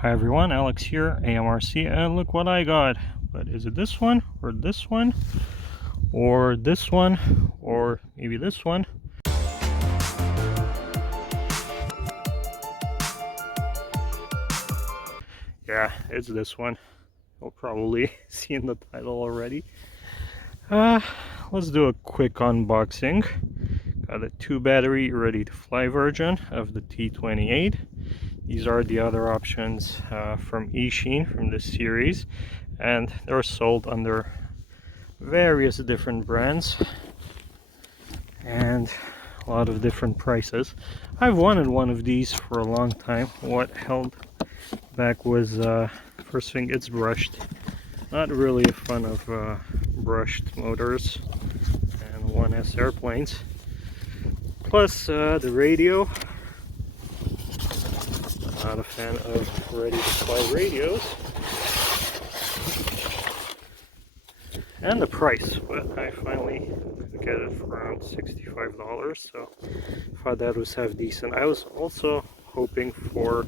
Hi everyone, Alex here, AMRC, and look what I got. But is it this one, or this one, or this one, or maybe this one? Yeah, it's this one. You'll probably see in the title already. Let's do a quick unboxing. Got a 2-battery ready-to-fly version of the T-28. These are the other options from Eachine from this series, and they're sold under various different brands and a lot of different prices. I've wanted one of these for a long time. What held back was first thing, it's brushed. Not really a fan of brushed motors and 1S airplanes. Plus the radio. Not a fan of ready-to-fly radios. And the price, but I finally could get it for around $65, so I thought that was half decent. I was also hoping for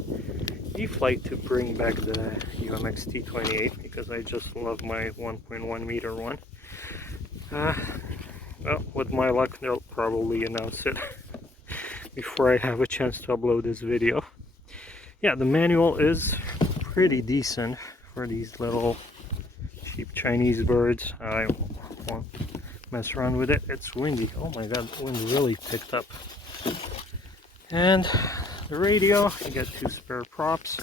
E-flite to bring back the UMX T-28 because I just love my 1.1 meter one. Well, with my luck, they'll probably announce it before I have a chance to upload this video. Yeah, the manual is pretty decent for these little cheap Chinese birds. I won't mess around with it. It's windy. Oh my god, the wind really picked up. And the radio, you get 2 spare props.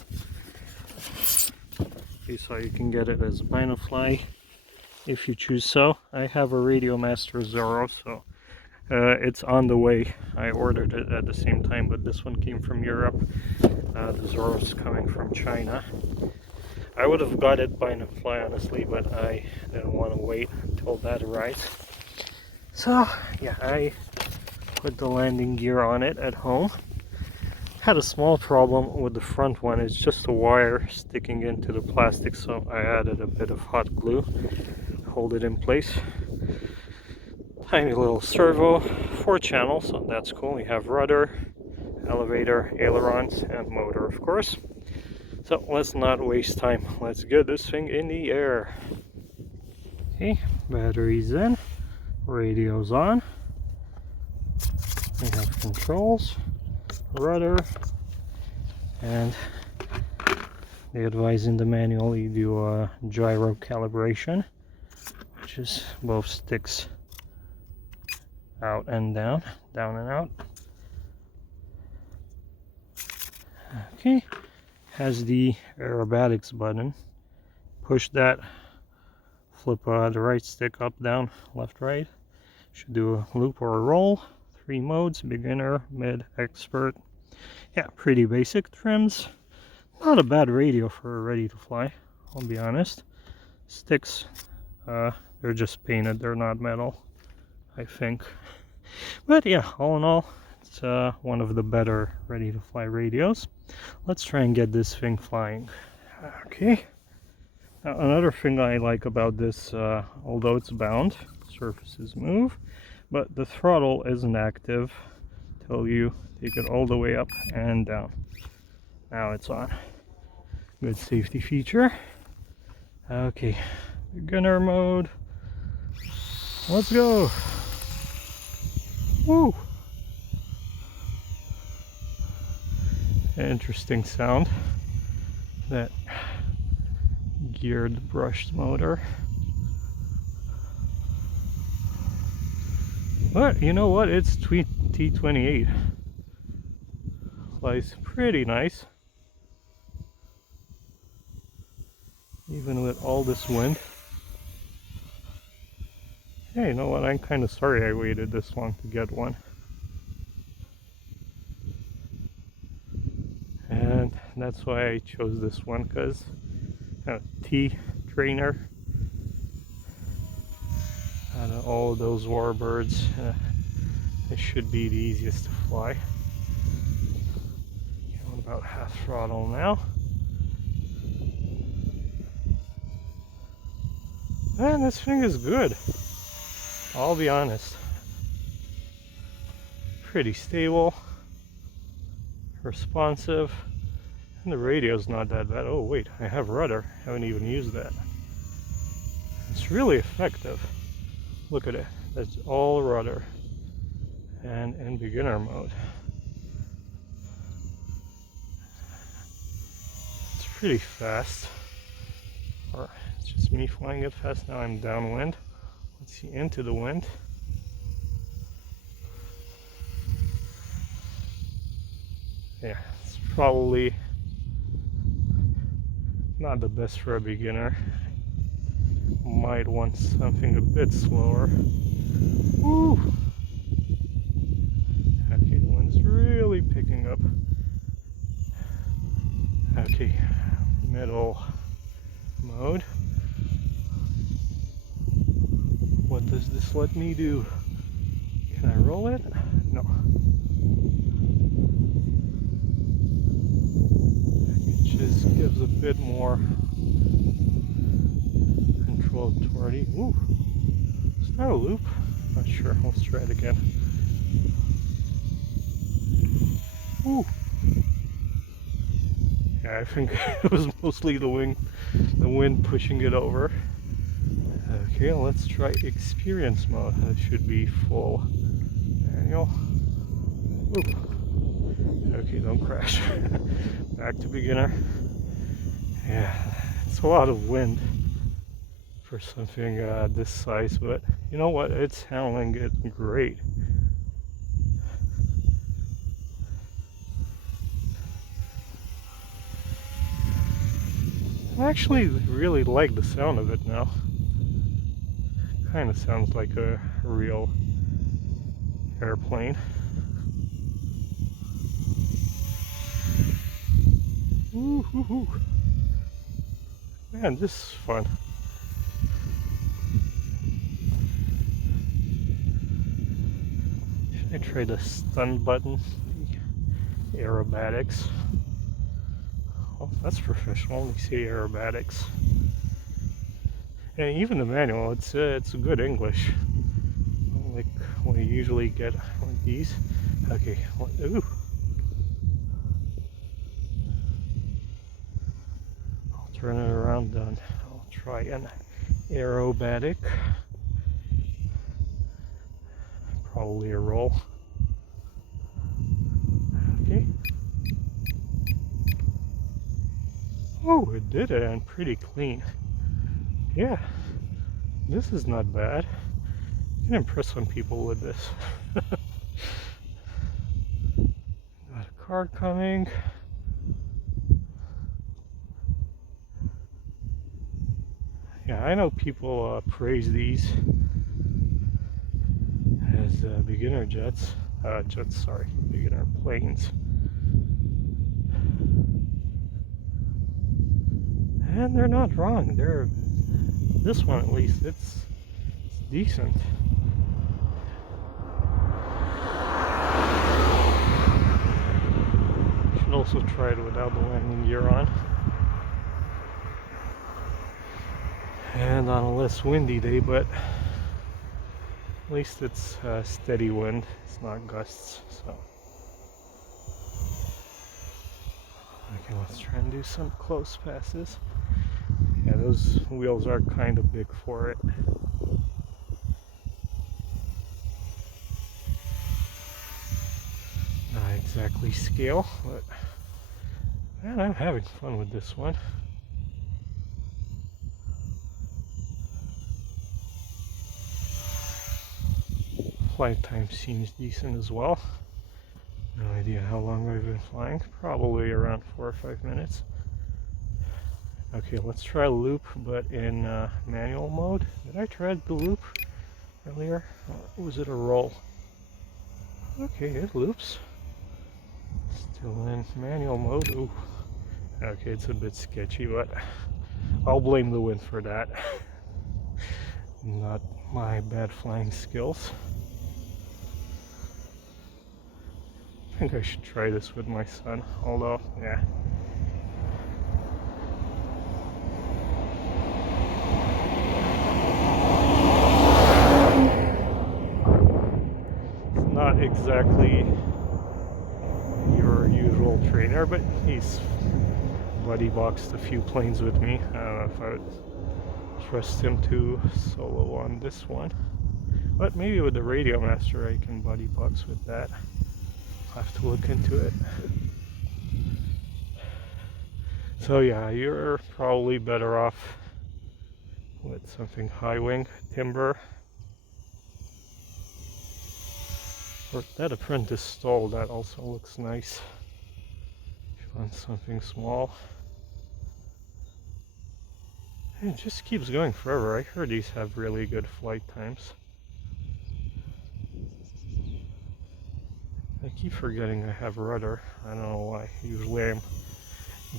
So you can get it as binofly if you choose so. I have a Radio Master Zorro, so it's on the way. I ordered it at the same time, but this one came from Europe. The Zorro's coming from China. I would have got it binofly honestly, but I didn't want to wait until that arrives. So yeah, I put the landing gear on it at home. Had a small problem with the front one. It's just a wire sticking into the plastic, so I added a bit of hot glue to hold it in place. Tiny little servo, 4 channels, so that's cool. We have rudder, elevator, ailerons, and motor, of course. So let's not waste time. Let's get this thing in the air. Okay, batteries in, radio's on. We have controls, rudder, and they advise in the manual you do a gyro calibration, which is both sticks out and down, down and out. Okay, has the aerobatics button. Push that, flip the right stick up, down, left, right. Should do a loop or a roll. 3 modes, beginner, mid, expert. Yeah, pretty basic trims. Not a bad radio for ready to fly, I'll be honest. Sticks, they're just painted, they're not metal, I think. But yeah, all in all, it's one of the better ready to fly radios. Let's try and get this thing flying. Okay. Now, another thing I like about this, although it's bound, surfaces move, but the throttle isn't active till you take it all the way up and down. Now it's on. Good safety feature. Okay, beginner mode. Let's go. Woo! Interesting sound. That geared brushed motor. But you know what? It's T-28. Flies pretty nice. Even with all this wind. Hey, you know what? I'm kind of sorry I waited this long to get one. And that's why I chose this one, because T-trainer. Out of all of those warbirds, this should be the easiest to fly. Going about half throttle now. Man, this thing is good. I'll be honest. Pretty stable, responsive, And the radio's not that bad. Oh wait, I have rudder. I haven't even used that. It's really effective. Look at it. That's all rudder. And in beginner mode. It's pretty fast. Or it's just me flying it fast. Now I'm downwind. Let's see, into the wind. Yeah, it's probably not the best for a beginner. Might want something a bit slower. Woo! Okay, the wind's really picking up. Okay, middle mode. What does this let me do? Can I roll it? No. It just gives a bit more control authority. Ooh, is that a loop? Not sure. Let's try it again. Ooh. Yeah, I think it was mostly the wind pushing it over. Okay, let's try experience mode. That should be full manual. Ooh. Okay, don't crash. Back to beginner. Yeah, it's a lot of wind for something this size, but you know what? It's handling it great. I actually really like the sound of it now. Kind of sounds like a real airplane. Ooh. Man, this is fun. Should I try the stun button? The aerobatics. Oh, that's professional. You see aerobatics. And even the manual, it's good English. Like what you usually get with these. Okay, ooh. I'll turn it around then. I'll try an aerobatic. Probably a roll. Okay. Oh, it did it, and pretty clean. Yeah, this is not bad. You can impress some people with this. Got a car coming. Yeah, I know people praise these as beginner beginner planes. And they're not wrong. This one at least, it's decent. Should also try it without the landing gear on. And on a less windy day, but at least it's steady wind. It's not gusts, so. Okay, let's try and do some close passes. Yeah, those wheels are kind of big for it. Not exactly scale, but man, I'm having fun with this one. Flight time seems decent as well. No idea how long I've been flying. Probably around 4 or 5 minutes. Okay, let's try loop, but in manual mode. Did I try the loop earlier? Or was it a roll? Okay, it loops. Still in manual mode. Ooh. Okay, it's a bit sketchy, but I'll blame the wind for that. Not my bad flying skills. I think I should try this with my son, although, yeah. It's not exactly your usual trainer, but he's buddy boxed a few planes with me. I don't know if I would trust him to solo on this one. But maybe with the Radio Master I can buddy box with that. I'll have to look into it. So yeah, you're probably better off with something high wing, timber. Or that Apprentice stall, that also looks nice. If you want something small. And it just keeps going forever. I heard these have really good flight times. I keep forgetting I have rudder. I don't know why. Usually I'm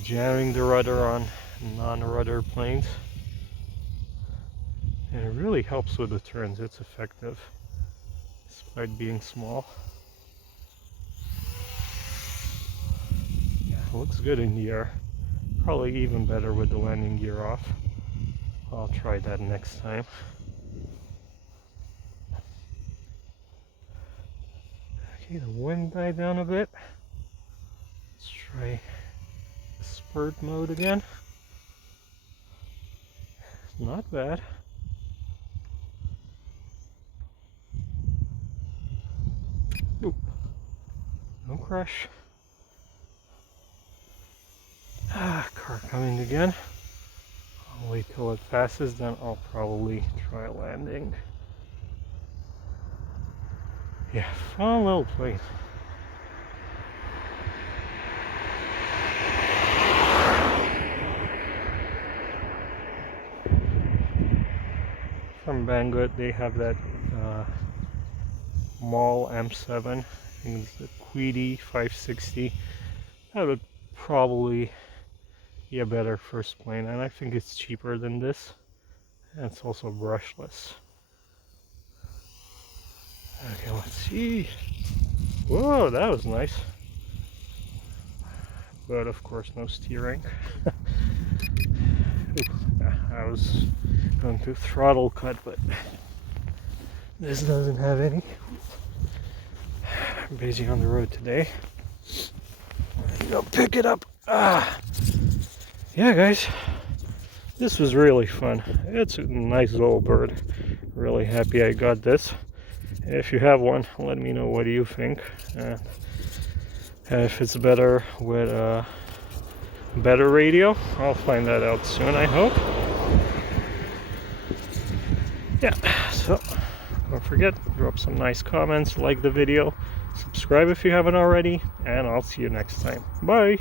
jamming the rudder on non-rudder planes. And it really helps with the turns. It's effective, despite being small. Yeah, it looks good in the air. Probably even better with the landing gear off. I'll try that next time. Okay, the wind died down a bit. Let's try spurt mode again. Not bad. Oop. No crash. Car coming again. I'll wait till it passes, then I'll probably try landing. Yeah, fun little plane. From Banggood, they have that Mall M7. I think it's the Queedy 560. That would probably be a better first plane, and I think it's cheaper than this. And it's also brushless. Okay, let's see. Whoa, that was nice. But of course, no steering. I was going to throttle cut, but this doesn't have any. I'm busy on the road today. Go pick it up. Yeah, guys, this was really fun. It's a nice little bird. Really happy I got this. If you have one, let me know what do you think. If it's better with a better radio, I'll find that out soon, I hope. Yeah, so don't forget, drop some nice comments, like the video, subscribe if you haven't already, and I'll see you next time. Bye!